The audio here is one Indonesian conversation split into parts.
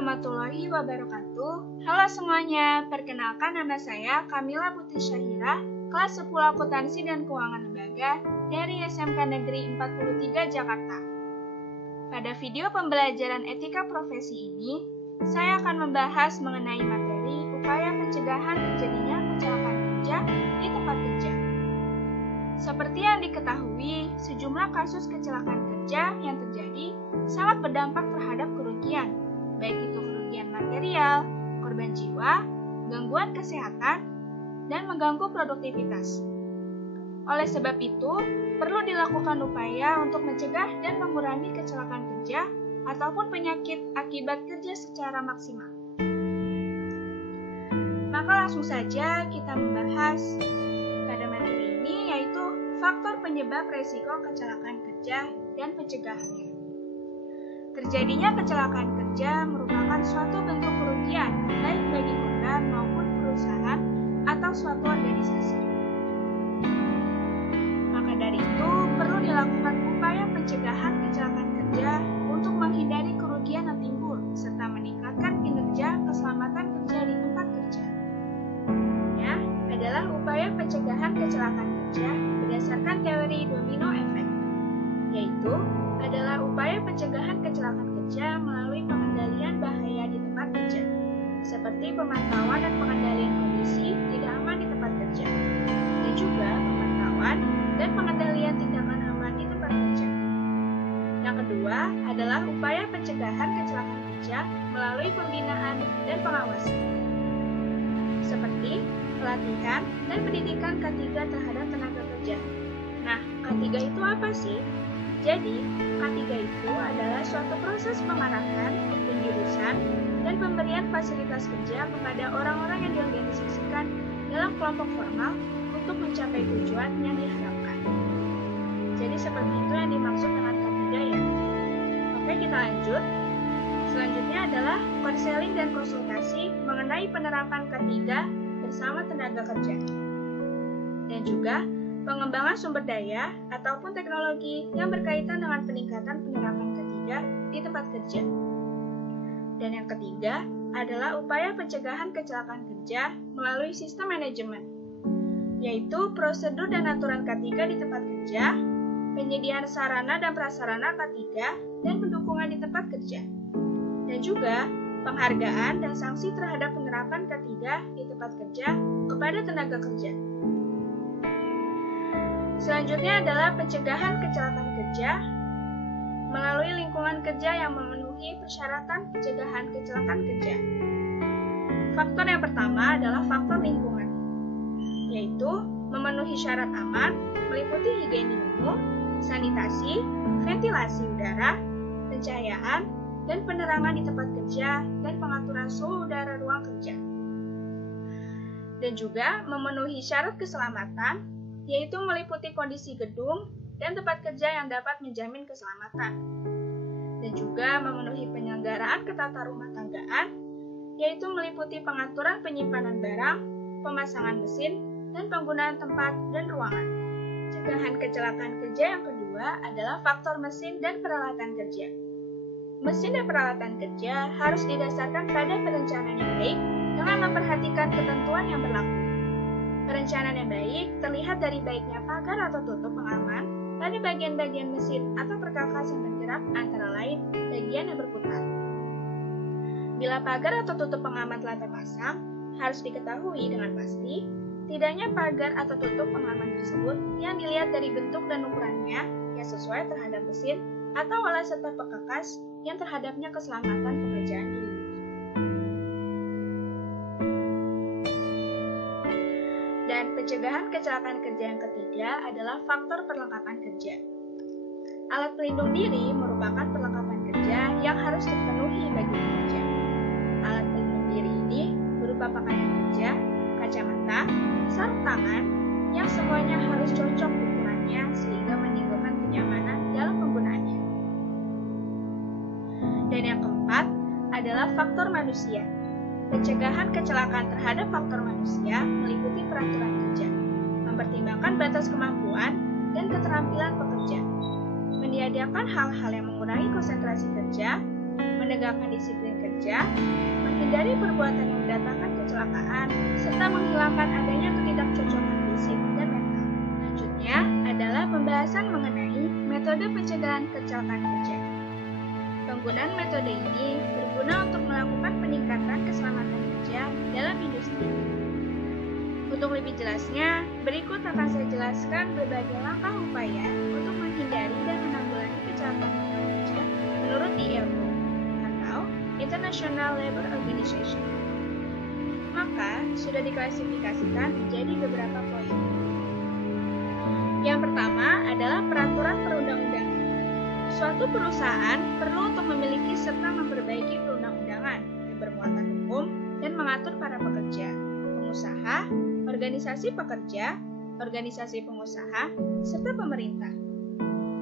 warahmatullahi wabarakatuh. Halo semuanya, perkenalkan nama saya Kamila Putri Syahira, kelas 10 Akuntansi dan Keuangan Lembaga dari SMK Negeri 43 Jakarta. Pada video pembelajaran etika profesi ini, saya akan membahas mengenai materi upaya pencegahan terjadinya kecelakaan kerja di tempat kerja. Seperti yang diketahui, sejumlah kasus kecelakaan kerja yang terjadi sangat berdampak terhadap kerugian, baik itu kerugian material, korban jiwa, gangguan kesehatan, dan mengganggu produktivitas. Oleh sebab itu, perlu dilakukan upaya untuk mencegah dan mengurangi kecelakaan kerja ataupun penyakit akibat kerja secara maksimal. Maka langsung saja kita membahas pada materi ini, yaitu faktor penyebab resiko kecelakaan kerja dan pencegahannya. Terjadinya kecelakaan kerja merupakan suatu bentuk kerugian baik bagi korban maupun perusahaan atau suatu organisasi. Maka dari itu, perlu dilakukan upaya pencegahan kecelakaan kerja untuk menghindari kerugian yang timbul serta meningkatkan kinerja keselamatan kerja di tempat kerja. Ya, adalah upaya pencegahan kecelakaan kerja berdasarkan teori domino efek, yaitu adalah upaya pencegahan kecelakaan kerja melalui pengendalian bahaya di tempat kerja, seperti pemantauan dan pengendalian kondisi tidak aman di tempat kerja, dan juga pemantauan dan pengendalian tindakan aman di tempat kerja. Yang kedua adalah upaya pencegahan kecelakaan kerja melalui pembinaan dan pengawasan, seperti pelatihan dan pendidikan K3 terhadap tenaga kerja. Nah, K3 itu apa sih? Jadi, K3 itu adalah suatu proses pengarahan, penjurusan, dan pemberian fasilitas kerja kepada orang-orang yang diorganisasikan dalam kelompok formal untuk mencapai tujuan yang diharapkan. Jadi seperti itu yang dimaksud dengan K3 ya. Oke, kita lanjut. Selanjutnya adalah konseling dan konsultasi mengenai penerapan K3 bersama tenaga kerja. Dan juga pengembangan sumber daya ataupun teknologi yang berkaitan dengan peningkatan penerapan K3 di tempat kerja. Dan yang ketiga adalah upaya pencegahan kecelakaan kerja melalui sistem manajemen, yaitu prosedur dan aturan K3 di tempat kerja, penyediaan sarana dan prasarana K3, dan pendukungan di tempat kerja. Dan juga penghargaan dan sanksi terhadap penerapan K3 di tempat kerja kepada tenaga kerja. Selanjutnya adalah pencegahan kecelakaan kerja melalui lingkungan kerja yang memenuhi persyaratan pencegahan kecelakaan kerja. Faktor yang pertama adalah faktor lingkungan, yaitu memenuhi syarat aman, meliputi higiene umum, sanitasi, ventilasi udara, pencahayaan, dan penerangan di tempat kerja, dan pengaturan suhu udara ruang kerja. Dan juga memenuhi syarat keselamatan, yaitu meliputi kondisi gedung dan tempat kerja yang dapat menjamin keselamatan. Dan juga memenuhi penyelenggaraan ketata rumah tanggaan, yaitu meliputi pengaturan penyimpanan barang, pemasangan mesin, dan penggunaan tempat dan ruangan. Pencegahan kecelakaan kerja yang kedua adalah faktor mesin dan peralatan kerja. Mesin dan peralatan kerja harus didasarkan pada perencanaan yang baik dengan memperhatikan ketentuan yang berlaku. Perencanaan yang baik terlihat dari baiknya pagar atau tutup pengaman pada bagian-bagian mesin atau perkakas yang bergerak, antara lain bagian yang berputar. Bila pagar atau tutup pengaman telah terpasang, harus diketahui dengan pasti tidaknya pagar atau tutup pengaman tersebut yang dilihat dari bentuk dan ukurannya yang sesuai terhadap mesin atau alat serta perkakas yang terhadapnya keselamatan pekerjaan dilindungi. Dan pencegahan kecelakaan kerja yang ketiga adalah faktor perlengkapan kerja. Alat pelindung diri merupakan perlengkapan kerja yang harus dipenuhi bagi pekerja. Alat pelindung diri ini berupa pakaian kerja, kacamata, sarung tangan, yang semuanya harus cocok ukurannya sehingga menimbulkan kenyamanan dalam penggunaannya. Dan yang keempat adalah faktor manusia. Pencegahan kecelakaan terhadap faktor manusia meliputi peraturan kerja, mempertimbangkan batas kemampuan dan keterampilan pekerja, meniadakan hal-hal yang mengurangi konsentrasi kerja, menegakkan disiplin kerja, menghindari perbuatan yang mendatangkan kecelakaan, serta menghilangkan adanya ketidakcocokan fisik dan mental. Selanjutnya adalah pembahasan mengenai metode pencegahan kecelakaan kerja. Penggunaan metode ini berguna untuk melakukan peningkatan keselamatan kerja dalam industri. Untuk lebih jelasnya, berikut akan saya jelaskan berbagai langkah upaya untuk menghindari dan menanggulangi kecelakaan kerja menurut ILO atau International Labour Organization. Maka, sudah diklasifikasikan menjadi beberapa poin. Yang pertama adalah peraturan perundang-undangan. Suatu perusahaan perlu untuk memiliki serta memperbaiki perundang-undangan yang bermuatan hukum dan mengatur para pekerja, pengusaha, organisasi pekerja, organisasi pengusaha, serta pemerintah.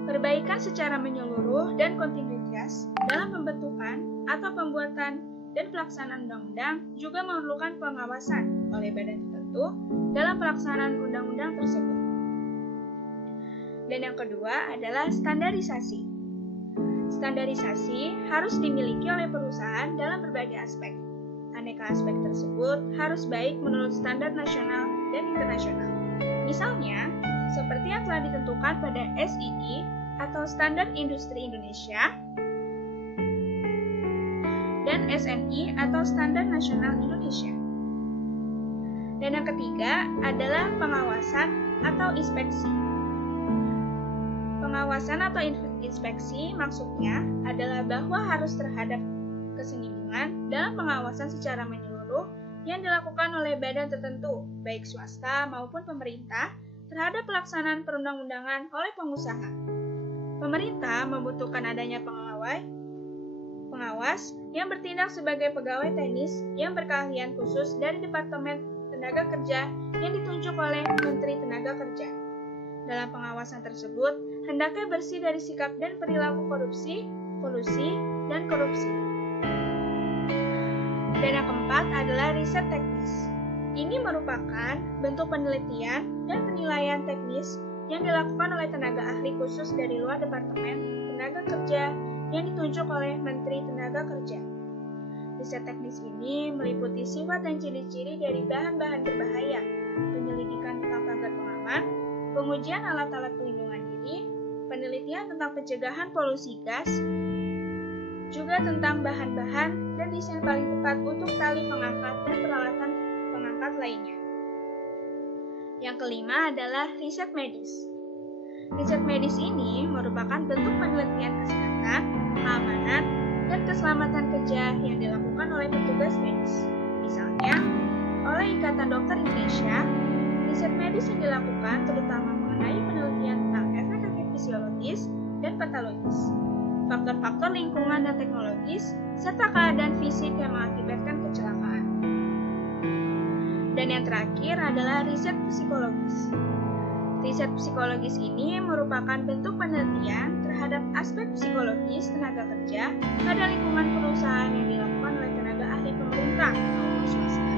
Perbaikan secara menyeluruh dan kontinuitas dalam pembentukan atau pembuatan dan pelaksanaan undang-undang juga memerlukan pengawasan oleh badan tertentu dalam pelaksanaan undang-undang tersebut. Dan yang kedua adalah standarisasi. Standarisasi harus dimiliki oleh perusahaan dalam berbagai aspek. Aneka aspek tersebut harus baik menurut standar nasional dan internasional. Misalnya, seperti yang telah ditentukan pada SII atau Standar Industri Indonesia dan SNI atau Standar Nasional Indonesia. Dan yang ketiga adalah pengawasan atau inspeksi. Pengawasan atau inspeksi maksudnya adalah bahwa harus terhadap keseimbangan dalam pengawasan secara menyeluruh yang dilakukan oleh badan tertentu, baik swasta maupun pemerintah, terhadap pelaksanaan perundang-undangan oleh pengusaha. Pemerintah membutuhkan adanya pengawas yang bertindak sebagai pegawai teknis yang berkeahlian khusus dari Departemen Tenaga Kerja yang ditunjuk oleh Menteri Tenaga Kerja. Dalam pengawasan tersebut, hendaknya bersih dari sikap dan perilaku korupsi, kolusi, dan korupsi. Dan yang keempat adalah riset teknis. Ini merupakan bentuk penelitian dan penilaian teknis yang dilakukan oleh tenaga ahli khusus dari luar Departemen Tenaga Kerja yang ditunjuk oleh Menteri Tenaga Kerja. Riset teknis ini meliputi sifat dan ciri-ciri dari bahan-bahan berbahaya, penyelidikan tentang pagar pengaman, pengujian alat-alat pelindungan diri, penelitian tentang pencegahan polusi gas, juga tentang bahan-bahan dan desain paling tepat untuk tali pengangkat dan peralatan pengangkat lainnya. Yang kelima adalah riset medis. Riset medis ini merupakan bentuk penelitian kesehatan, keamanan, dan keselamatan kerja yang dilakukan oleh petugas medis. Misalnya, oleh Ikatan Dokter Indonesia, riset medis yang dilakukan terutama mengenai penelitian tentang efek-efek fisiologis dan patologis, faktor-faktor lingkungan dan teknologis, serta keadaan fisik yang mengakibatkan kecelakaan. Dan yang terakhir adalah riset psikologis. Riset psikologis ini merupakan bentuk penelitian terhadap aspek psikologis tenaga kerja pada lingkungan perusahaan yang dilakukan oleh tenaga ahli pemerintah maupun swasta.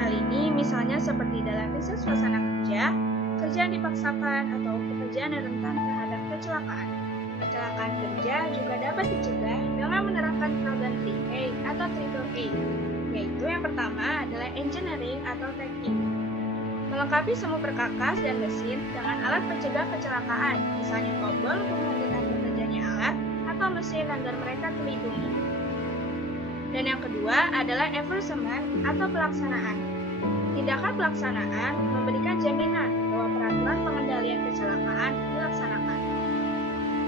Hal ini misalnya seperti dalam riset suasana kerja, kerjaan dipaksakan, atau pekerjaan yang rentan terhadap kecelakaan. Kecelakaan kerja juga dapat dicegah dengan menerapkan program 3A atau AAA, yaitu yang pertama adalah engineering atau teknik. Melengkapi semua perkakas dan mesin dengan alat pencegah kecelakaan, misalnya tombol untuk menghentikan bekerjanya alat atau mesin agar mereka terlindungi. Dan yang kedua adalah enforcement atau pelaksanaan. Tindakan pelaksanaan memberikan jaminan bahwa peraturan pengendalian kecelakaan dilaksanakan.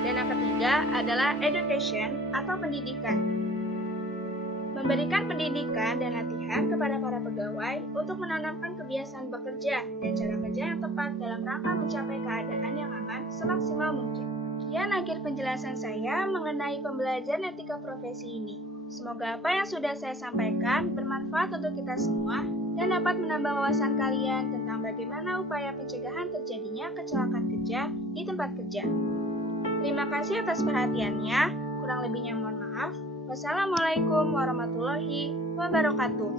Dan yang ketiga adalah education atau pendidikan. Memberikan pendidikan dan latihan kepada para pegawai untuk menanamkan kebiasaan bekerja dan cara kerja yang tepat dalam rangka mencapai keadaan yang aman semaksimal mungkin. Sekian akhir penjelasan saya mengenai pembelajaran etika profesi ini. Semoga apa yang sudah saya sampaikan bermanfaat untuk kita semua dan dapat menambah wawasan kalian tentang bagaimana upaya pencegahan terjadinya kecelakaan kerja di tempat kerja. Terima kasih atas perhatiannya, kurang lebihnya mohon maaf. Wassalamualaikum warahmatullahi wabarakatuh.